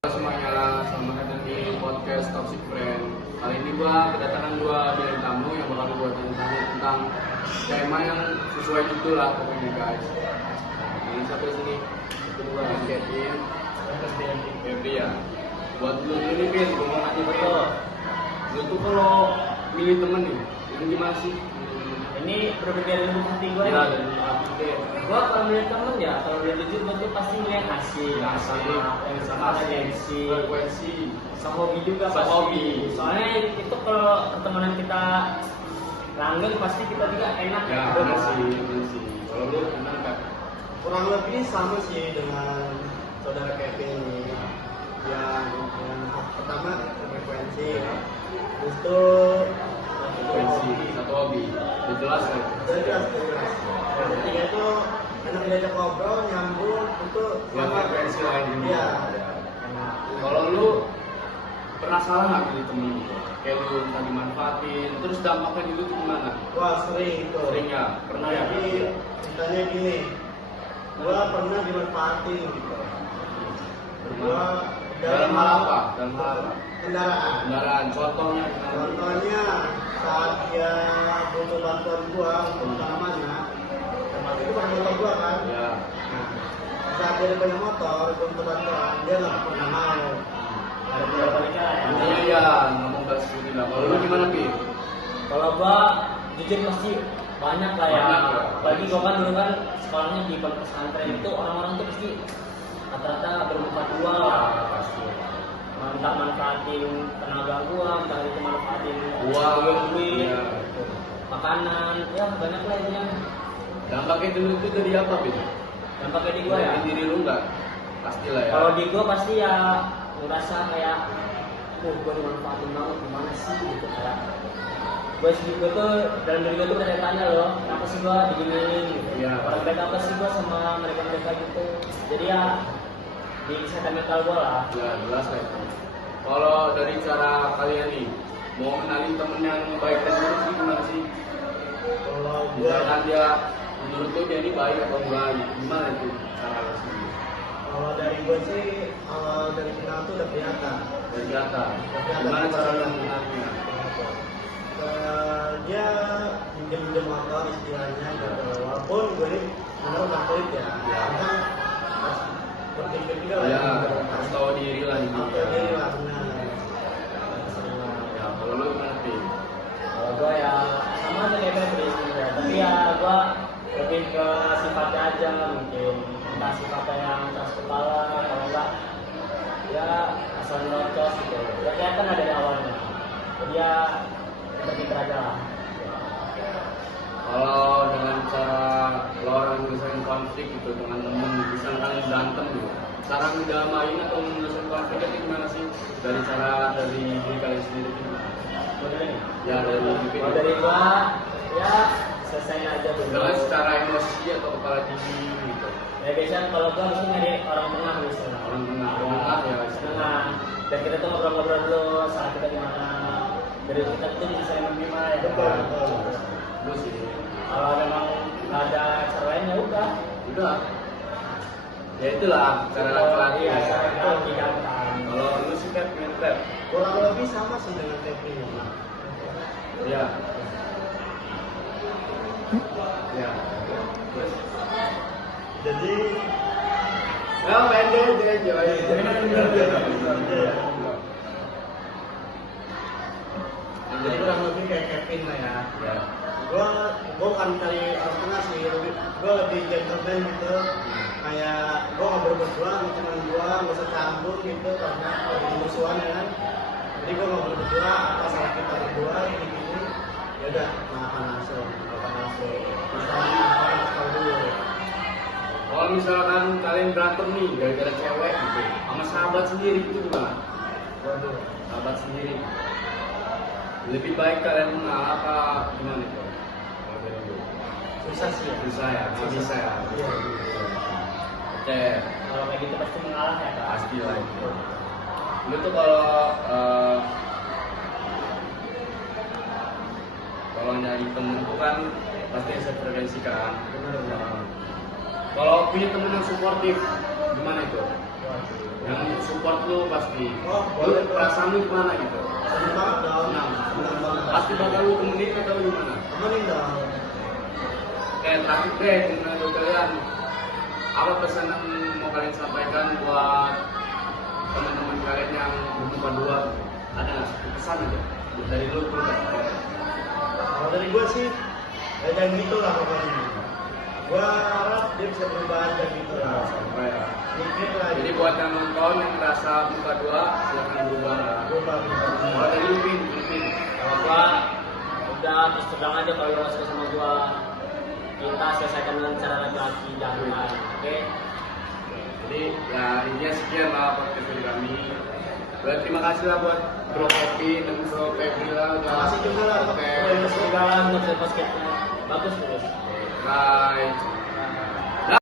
Semuanya, selamat datang di podcast Toxic Friend. Kali ini gua kedatangan dua bintang tamu yang bakal gua tanya tentang tema yang sesuai judul lah pokoknya guys. Ini satu sini, kedua Kevin, Febri ya. Buat lu ini Vin, gua mau ngasih betul. Lu tuh kalau milih temen nih, yang gimana sih? Ini berbeda dari hati gue Ya, nih. Gue kalau melihat temen ya, kalau dia jujur gue tuh pasti melihat hasil, sama gengsi, frekuensi, sama hobi juga sama pasti. hobi. Soalnya itu kalau pertemanan kita langgeng pasti kita juga enak ya gitu. benar sih. Kalau lu gimana Kak? Kurang lebih sama sih dengan saudara Kevin ini. Yang pertama frekuensi, terus itu Frekuensi, satu hobi. Udah jelas ya? jelas. Yang ketiga itu enak diajak ngobrol, nyambung, itu Buat frekuensi lain juga. Iya. Kalau lu pernah salah nggak pilih temen gitu? Kayak lu minta dimanfaatin, terus dampaknya gitu tuh gimana? Wah sering itu. Sering ya? Pernah ya? Jadi ceritanya gini, gua pernah dimanfaatin gitu. Gua Dalam hal apa? Dalam hal apa? kendaraan. Kendaraan, contohnya Contohnya saat dia butuh bantuan gua untuk tanamannya, termasuk itu pakai motor gua kan. ya. Nah, saat dia punya motor untuk bantuan, dia nggak pernah mau. Ada beberapa cara ya. Iya, ngomong bahas ini lah. Kalau lu gimana Pi? Kalau gue jujur pasti banyak lah ya. Banyak ya. Bagi gue kan dulu kan sekolahnya di pondok pesantren itu orang-orang tuh pasti rata-rata bermanfaat gua lah. Pasti. Entah manfaatin tenaga gua, entah itu manfaatin Uang, duit, iya. makanan, ya banyak lah intinya. Dampaknya dulu itu dari apa Pi? Dampaknya di gua ya. Dari diri lu nggak? Pastilah ya. Kalau di gua pasti ya ngerasa kayak, gua dimanfaatin banget gimana sih gitu kayak. Gua tuh dalam diri gua tuh bertanya loh, kenapa sih gua diginiin gitu. Iya. Orang beda apa sih gua sama mereka gitu. Jadi ya di kesehatan mental gua lah. Ya jelas lah itu. Kalau dari cara kalian nih, mau kenalin temen yang baik dan buruk sih gimana sih? Kalau gua Misalkan dia menurut tuh dia ini baik atau enggak gitu. Gimana itu cara lo sendiri? kalau dari gua sih awal dari kenal tuh udah kelihatan. Dari data. Gimana cara lo mengenalnya? Dia minjem motor istilahnya gitu. Walaupun gue ini benar bantuin ya. Karena pas berpikir juga lah. Ya, harus tahu diri lah gitu. Tahu diri lah benar. Ya, kalau lo gimana Pi? Kalau gua ya sama aja kayak Febri sebenarnya, tapi ya gua lebih ke sifatnya aja mungkin entah sifatnya yang keras kepala, kalau enggak ya asal nyocok gitu. Ya kelihatan ada dari awalnya. Jadi ya kita aja lah. Kalau dengan cara lo orang menyelesaikan konflik gitu dengan temen, misalkan berantem gitu, cara ngedamain atau menyelesaikan konflik itu gimana sih? Dari cara dari diri kalian sendiri itu gimana? Ya dari Kalau dari gua ya selesaiin aja dulu. misalnya secara emosi atau kepala tinggi gitu. Ya biasanya kalau gua mesti nyari orang tengah misalnya. Orang tengah ya. Tengah. Dan kita tuh ngobrol-ngobrol dulu saat kita di mana. Dari kita tuh bisa menerima ya. Lu sih. Kalau memang nggak ada cara lain ya udah. Ya itulah cara laki-laki Iya, ya. cara laki-laki kan. Kalau lu sih kan main rap. Kurang lebih sama sih dengan Kevin ini. Ya. Ya. Terus. Jadi Nah, pendek aja. jadi kurang lebih kayak Kevin lah ya. Ya. Gua kan cari orang tengah sih, gua lebih gentleman gitu. Kayak gua nggak bermusuhan sama teman gua, nggak usah campur gitu karena kalau musuhan ya kan. Jadi gua nggak berdua apa salah kita berdua gini. Ya udah, maafan langsung. Misalnya apa yang tahu dulu. Kalau misalkan kalian berantem nih gara-gara cewek gitu, sama sahabat sendiri itu gimana? Waduh. Sahabat sendiri. Lebih baik kalian mengalah apa gimana itu? Kalau dari lu? Susah sih ya. Bisa ya, nggak bisa ya. Iya. Oke, Kalau kayak gitu pasti mengalah ya Kak. pasti lah itu. Lu tuh kalau kalau nyari temen tuh kan pasti sefrekuensi kan. Benar. Kalau punya temen yang suportif, gimana itu? Yang support lu pasti. Oh, Lu boleh. perasaan lu gimana gitu? Seneng banget dong. Nah, Seneng banget. pasti bakal lu temenin atau gimana? Temenin dong. Kayak terakhir deh, menurut kalian apa pesan yang mau kalian sampaikan buat teman-teman kalian yang berjumpa dua? Ada nggak pesan aja dari lu tuh? Kalau dari gue sih, ya jangan gitu lah pokoknya. Gue harap dia bisa berubah jangan gitu lah. Sampai ya. Dikit lah. Jadi buat yang nonton yang merasa muka dua, silakan berubah. Berubah. Kalau dari lu Pin. Kalau gua udah terus terang aja kalau lu suka sama gua, kita selesaikan dengan cara laki-laki, jangan. Oke? Jadi ya intinya sekian lah podcast dari kami. Terima kasih lah buat Bro Kopi dan Bro Febri lah. Terima kasih juga lah untuk Oke. Segala untuk basketnya bagus terus. Bye.